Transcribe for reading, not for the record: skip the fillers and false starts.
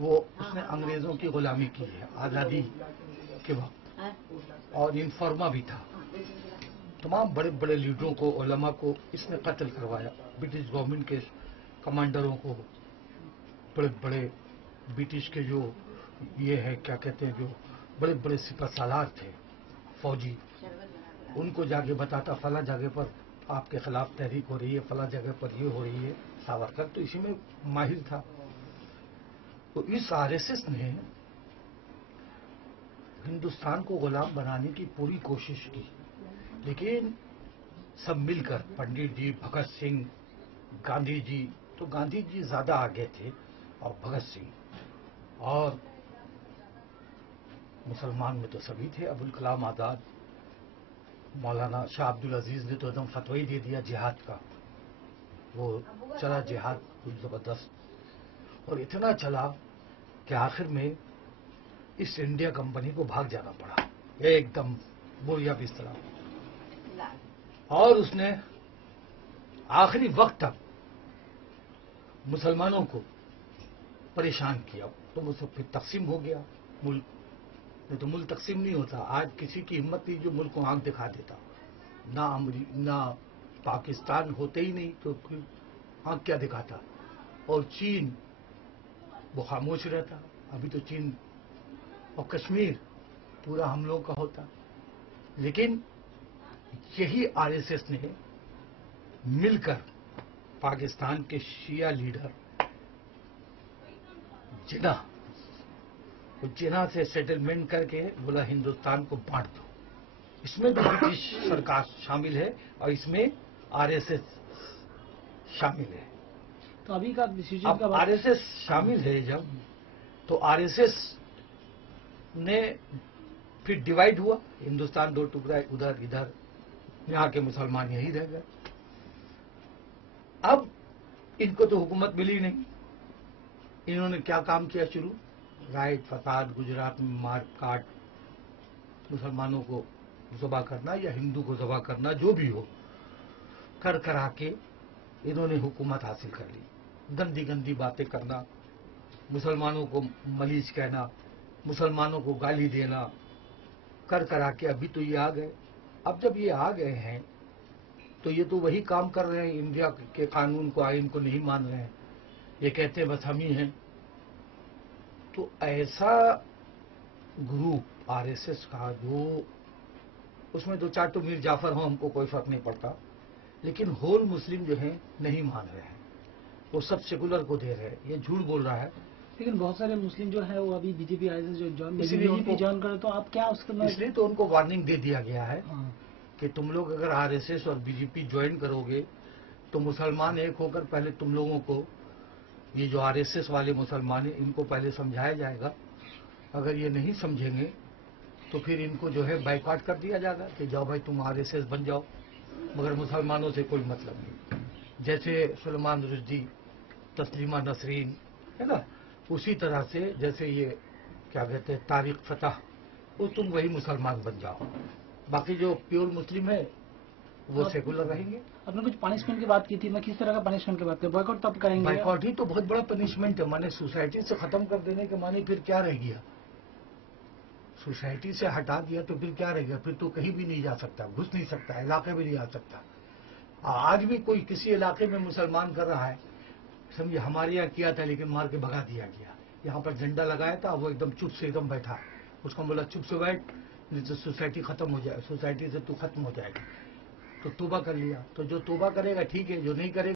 وہ اس نے انگریزوں کی غلامی کی ہے آزادی کے وقت، اور انفارما بھی تھا. تمام بڑے بڑے لیڈروں کو، علماء کو اس نے قتل کروایا. برٹش گورنمنٹ کے کمانڈروں کو، بڑے بڑے برٹش کے جو یہ ہے کیا کہتے ہیں، جو بڑے بڑے سپہ سالار تھے فوجی، ان کو جا کے بتاتا فلاں جگہ پر آپ کے خلاف تحریک ہو رہی ہے، فلاں جگہ پر یہ ہو رہی ہے. ساورکر تو اسی میں ماہر تھا. تو اس آر ایس ایس نے ہندوستان کو غلام بنانے کی پوری کوشش کی، لیکن سب مل کر پنڈت جی، بھگت سنگھ، گاندھی جی، تو گاندھی جی زیادہ آگے تھے، اور بھگت سنگھ، اور مسلمان میں تو سبھی تھے، ابوالکلام آزاد، مولانا شاہ عبد العزیز نے تو ایک دم فتوی ہی دے دیا جہاد کا. وہ چلا جہاد زبردست، اور اتنا چلا کہ آخر میں اس انڈیا کمپنی کو بھاگ جانا پڑا ایک دم بوریا بستر. اور اس نے آخری وقت تک مسلمانوں کو پریشان کیا. تو وہ سب پھر تقسیم ہو گیا ملک. نہیں تو ملک تقسیم نہیں ہوتا. آج کسی کی ہمت نہیں جو ملک کو آنکھ دکھا دیتا. نہ پاکستان ہوتے ہی نہیں تو پھر آنکھ کیا دکھاتا. اور چین وہ خاموش رہتا. ابھی تو چین اور کشمیر پورا ہم لوگوں کا ہوتا. لیکن یہی آر ایس ایس نے مل کر پاکستان کے شیعہ لیڈر جناح سے سیٹلمنٹ کر کے بولا ہندوستان کو بانٹ دو. اس میں بھی برٹش سرکار شامل ہے اور اس میں آر ایس ایس شامل ہے. تو ابھی کا اب آر ایس ایس شامل ہے جب، تو آر ایس ایس نے پھر ڈیوائیڈ ہوا. ہندوستان دو ٹکڑا، ادھر ادھر، یہاں کے مسلمان یہی رہ گئے. اب ان کو تو حکومت ملی نہیں. انہوں نے کیا کام کیا شروع؟ رائٹ فساد، گجرات میں مار کاٹ، مسلمانوں کو ذبح کرنا یا ہندو کو ذبح کرنا، جو بھی ہو کرا کے انہوں نے حکومت حاصل کر لی. گندی گندی باتیں کرنا، مسلمانوں کو ملیچ کہنا، مسلمانوں کو گالی دینا، کرا کے ابھی تو یہ آ گئے. اب جب یہ آ گئے ہیں تو یہ تو وہی کام کر رہے ہیں. انڈیا کے قانون کو، آئین کو نہیں مان رہے ہیں. یہ کہتے ہیں بس ہم ہی ہیں. تو ایسا گروپ آر ایس ایس کا، جو اس میں دو چار تو میر جعفر ہوں، ہم کو کوئی فرق نہیں پڑتا، لیکن ہول مسلم جو ہیں نہیں مان رہے ہیں. وہ سب سیکولر کو دے رہے ہیں. یہ جھوٹ بول رہا ہے. لیکن بہت سارے مسلم جو ہے وہ ابھی بی جے پی جوائن کرے، تو آپ کیا اس کے اس لیے تو ان کو وارننگ دے دیا گیا ہے کہ تم لوگ اگر آر ایس ایس اور بی جے پی جوائن کرو گے تو مسلمان ایک ہو کر پہلے تم لوگوں کو، یہ جو آر ایس ایس والے مسلمان ہیں، ان کو پہلے سمجھایا جائے گا. اگر یہ نہیں سمجھیں گے تو پھر ان کو جو ہے بائیکاٹ کر دیا جائے گا کہ جاؤ بھائی تم آر ایس ایس بن جاؤ، مگر مسلمانوں سے کوئی مطلب نہیں. جیسے سلمان رشدی، تسلیمہ نسرین ہے نا، اسی طرح سے جیسے یہ کیا کہتے ہیں طارق فتح، وہ تم وہی مسلمان بن جاؤ. باقی جو پیور مسلم ہے وہ سیکولر رہیں گے. آپ نے کچھ پنشمنٹ کی بات کی تھی، میں کس طرح کا پنشمنٹ کی بات کروں؟ بائیکاٹ تب کریں گے؟ بائیکاٹ ہی تو بہت بڑا پنشمنٹ ہے. مانے سوسائٹی سے ختم کر دینے کے معنی پھر کیا رہ گیا؟ سوسائٹی سے ہٹا دیا تو پھر کیا رہ گیا؟ پھر تو کہیں بھی نہیں جا سکتا، گھس نہیں سکتا، علاقے میں نہیں آ سکتا. آج بھی کوئی کسی علاقے میں مسلمان کر رہا ہے، سمجھے ہمارے یہاں کیا تھا لیکن مار کے بھگا دیا گیا. یہاں پر جھنڈا لگایا تھا، وہ ایک دم چپ سے ایک دم بیٹھا. اس کو بولا چپ سے بیٹھ، نہیں تو سوسائٹی ختم ہو جائے، سوسائٹی سے تو ختم ہو جائے گی. تو توبہ کر لیا. تو جو توبہ کرے گا ٹھیک ہے، جو نہیں کرے گا